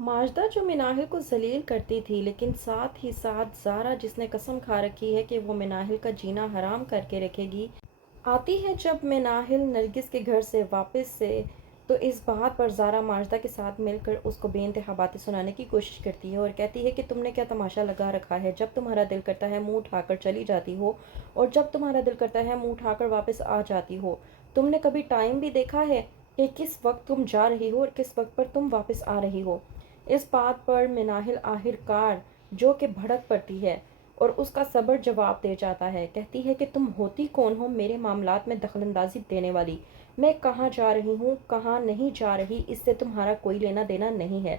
ماجدہ جو مناہل کو ذلیل کرتی تھی، لیکن ساتھ ہی ساتھ زارا جس نے قسم کھا رکھی ہے کہ وہ مناہل کا جینا حرام کر کے رکھے گی، آتی ہے جب مناہل نرگس کے گھر سے واپس سے تو اس بات پر زارا ماجدہ کے ساتھ مل کر اس کو بے انتہا باتیں سنانے کی کوشش کرتی ہے اور کہتی ہے کہ تم نے کیا تماشا لگا رکھا ہے، جب تمہارا دل کرتا ہے منہ اٹھا کر چلی جاتی ہو اور جب تمہارا دل کرتا ہے منہ اٹھا کر واپس آ جاتی ہو۔ تم نے کبھی ٹائم بھی دیکھا ہے کہ کس وقت تم جا رہی ہو اور کس وقت پر تم واپس آ رہی ہو؟ اس بات پر مناہل آخر کار جو کہ بھڑک پڑتی ہے اور اس کا صبر جواب دے جاتا ہے، کہتی ہے کہ تم ہوتی کون ہو میرے معاملات میں دخل اندازی دینے والی؟ میں کہاں جا رہی ہوں کہاں نہیں جا رہی اس سے تمہارا کوئی لینا دینا نہیں ہے،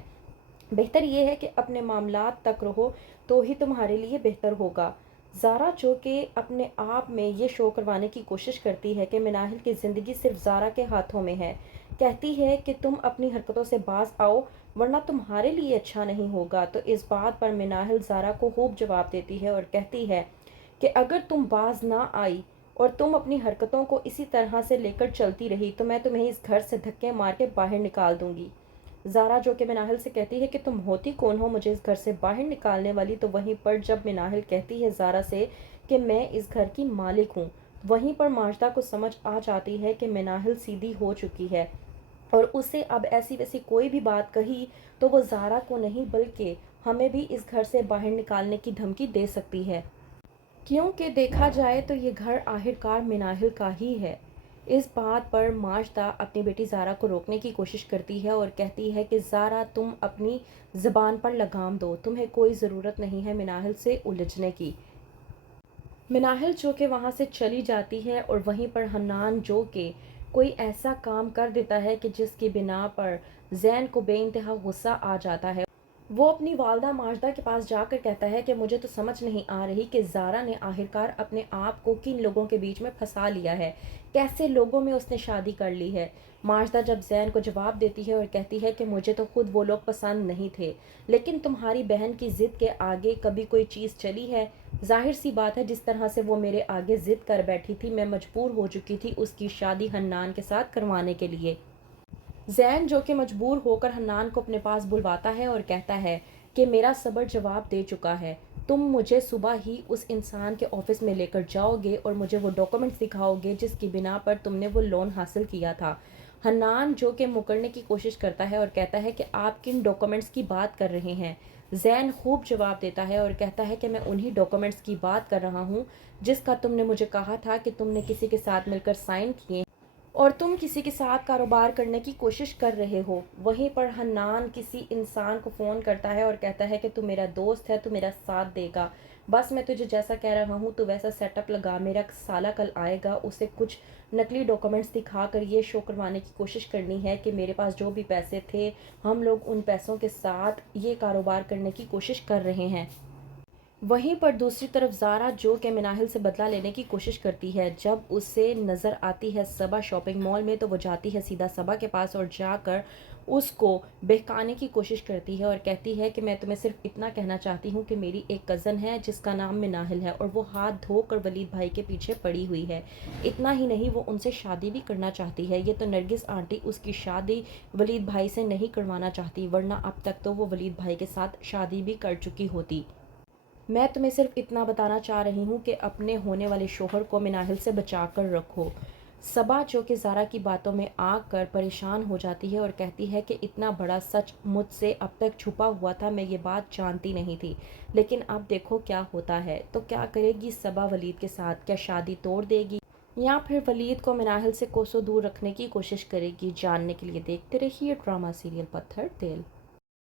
بہتر یہ ہے کہ اپنے معاملات تک رہو تو ہی تمہارے لیے بہتر ہوگا۔ زارا جو کہ اپنے آپ میں یہ شو کروانے کی کوشش کرتی ہے کہ مناہل کی زندگی صرف زارا کے ہاتھوں میں ہے، کہتی ہے کہ تم اپنی حرکتوں سے باز آؤ ورنہ تمہارے لیے اچھا نہیں ہوگا، تو اس بات پر مناہل زارا کو خوب جواب دیتی ہے اور کہتی ہے کہ اگر تم باز نہ آئی اور تم اپنی حرکتوں کو اسی طرح سے لے کر چلتی رہی تو میں تمہیں اس گھر سے دھکے مار کے باہر نکال دوں گی۔ زارا جو کہ مناہل سے کہتی ہے کہ تم ہوتی کون ہو مجھے اس گھر سے باہر نکالنے والی، تو وہیں پر جب مناہل کہتی ہے زارا سے کہ میں اس گھر کی مالک ہوں، وہیں پر ماجدہ کو سمجھ آ جاتی ہے کہ مناہل سیدھی ہو چکی ہے اور اسے اب ایسی ویسی کوئی بھی بات کہی تو وہ زارا کو نہیں بلکہ ہمیں بھی اس گھر سے باہر نکالنے کی دھمکی دے سکتی ہے، کیونکہ دیکھا جائے تو یہ گھر آخر کار مناہل کا ہی ہے۔ اس بات پر ماجدہ اپنی بیٹی زارا کو روکنے کی کوشش کرتی ہے اور کہتی ہے کہ زارا تم اپنی زبان پر لگام دو، تمہیں کوئی ضرورت نہیں ہے مناہل سے الجھنے کی۔ مناہل جو کہ وہاں سے چلی جاتی ہے اور وہیں پر حنان جو کہ کوئی ایسا کام کر دیتا ہے کہ جس کی بنا پر زین کو بے انتہا غصہ آ جاتا ہے، وہ اپنی والدہ ماجدہ کے پاس جا کر کہتا ہے کہ مجھے تو سمجھ نہیں آ رہی کہ زارا نے آخرکار اپنے آپ کو کن لوگوں کے بیچ میں پھنسا لیا ہے، کیسے لوگوں میں اس نے شادی کر لی ہے۔ ماجدہ جب زین کو جواب دیتی ہے اور کہتی ہے کہ مجھے تو خود وہ لوگ پسند نہیں تھے، لیکن تمہاری بہن کی ضد کے آگے کبھی کوئی چیز چلی ہے؟ ظاہر سی بات ہے جس طرح سے وہ میرے آگے ضد کر بیٹھی تھی میں مجبور ہو چکی تھی اس کی شادی حنان کے ساتھ کروانے کے لیے۔ زین جو کہ مجبور ہو کر حنان کو اپنے پاس بلواتا ہے اور کہتا ہے کہ میرا صبر جواب دے چکا ہے، تم مجھے صبح ہی اس انسان کے آفس میں لے کر جاؤ گے اور مجھے وہ ڈاکومنٹس دکھاؤ گے جس کی بنا پر تم نے وہ لون حاصل کیا تھا۔ حنان جو کہ مکرنے کی کوشش کرتا ہے اور کہتا ہے کہ آپ کن ڈاکومنٹس کی بات کر رہے ہیں؟ زین خوب جواب دیتا ہے اور کہتا ہے کہ میں انہی ڈاکومنٹس کی بات کر رہا ہوں جس کا تم نے مجھے کہا تھا کہ تم نے کسی کے ساتھ مل کر سائن کیے اور تم کسی کے ساتھ کاروبار کرنے کی کوشش کر رہے ہو۔ وہیں پر حنان کسی انسان کو فون کرتا ہے اور کہتا ہے کہ تو میرا دوست ہے، تو میرا ساتھ دے گا، بس میں تجھے جیسا کہہ رہا ہوں تو ویسا سیٹ اپ لگا، میرا سالہ کل آئے گا، اسے کچھ نقلی ڈاکومنٹس دکھا کر یہ شو کروانے کی کوشش کرنی ہے کہ میرے پاس جو بھی پیسے تھے ہم لوگ ان پیسوں کے ساتھ یہ کاروبار کرنے کی کوشش کر رہے ہیں۔ وہیں پر دوسری طرف زارا جو کہ مناہل سے بدلہ لینے کی کوشش کرتی ہے، جب اسے نظر آتی ہے صبا شاپنگ مال میں تو وہ جاتی ہے سیدھا صبا کے پاس اور جا کر اس کو بہکانے کی کوشش کرتی ہے اور کہتی ہے کہ میں تمہیں صرف اتنا کہنا چاہتی ہوں کہ میری ایک کزن ہے جس کا نام مناہل ہے اور وہ ہاتھ دھو کر ولید بھائی کے پیچھے پڑی ہوئی ہے، اتنا ہی نہیں وہ ان سے شادی بھی کرنا چاہتی ہے، یہ تو نرگس آنٹی اس کی شادی ولید بھائی سے نہیں کروانا چاہتی ورنہ اب تک تو وہ ولید بھائی کے ساتھ شادی بھی کر چکی ہوتی۔ میں تمہیں صرف اتنا بتانا چاہ رہی ہوں کہ اپنے ہونے والے شوہر کو مناہل سے بچا کر رکھو۔ صبا جو کہ زارا کی باتوں میں آ کر پریشان ہو جاتی ہے اور کہتی ہے کہ اتنا بڑا سچ مجھ سے اب تک چھپا ہوا تھا، میں یہ بات جانتی نہیں تھی، لیکن اب دیکھو کیا ہوتا ہے۔ تو کیا کرے گی صبا ولید کے ساتھ؟ کیا شادی توڑ دے گی یا پھر ولید کو مناہل سے کوسوں دور رکھنے کی کوشش کرے گی؟ جاننے کے لیے دیکھتے رہیے ڈرامہ سیریل پتھر دل۔